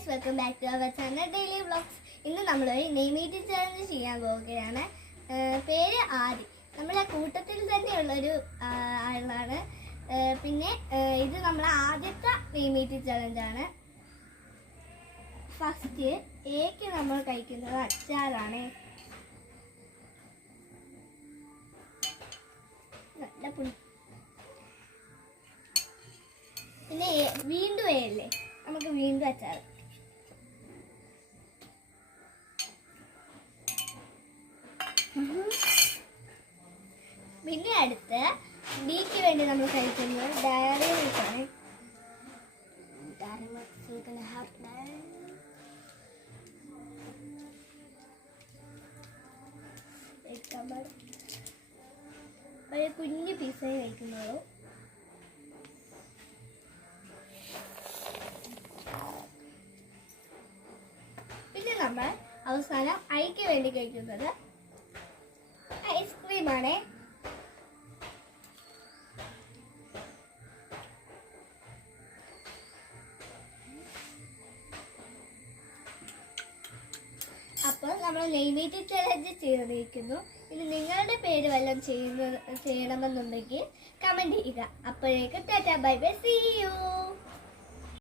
Guys, welcome back to our channel daily vlogs. ഇന്ന് നമ്മളൊരു name eating challenge ചെയ്യാൻ പോവുകയാണ്. പേര് ആദി. നമ്മളെ കൂട്ടത്തിൽ തന്നെയുള്ളൊരു ആളാണ്. പിന്നെ ഇത് നമ്മളെ ആദ്യത്തെ നെയിം ഈറ്റിംഗ് ചാലഞ്ചാണ്. ഫസ്റ്റ് എക്ക് നമ്മൾ കഴിക്കുന്നത് അച്ചാറാണ്. നല്ല പുളി. പിന്നെ വീണ്ടും എ അല്ലേ, നമുക്ക് വീണ്ടും അച്ചാർ. പിന്നെ അടുത്ത് ഡിക്ക് വേണ്ടി നമ്മൾ കഴിക്കുന്നത് ഡയറി മിൽക്കാണ്. ഒരു കുഞ്ഞു പീസേ കഴിക്കുന്നുള്ളൂ. പിന്നെ നമ്മൾ അവസാനം ഐക്ക് വേണ്ടി കഴിക്കുന്നത് ഐസ്ക്രീമാണ്. അപ്പോൾ നമ്മൾ നെയിം ഈറ്റിംഗ് ചലഞ്ച് ചെയ്തിരിക്കുന്നു. ഇനി നിങ്ങളുടെ പേര് വല്ലതും ചെയ്യണമെന്നുണ്ടെങ്കിൽ കമന്റ് ചെയ്യുക. അപ്പോഴേക്കും tata bye bye, see U.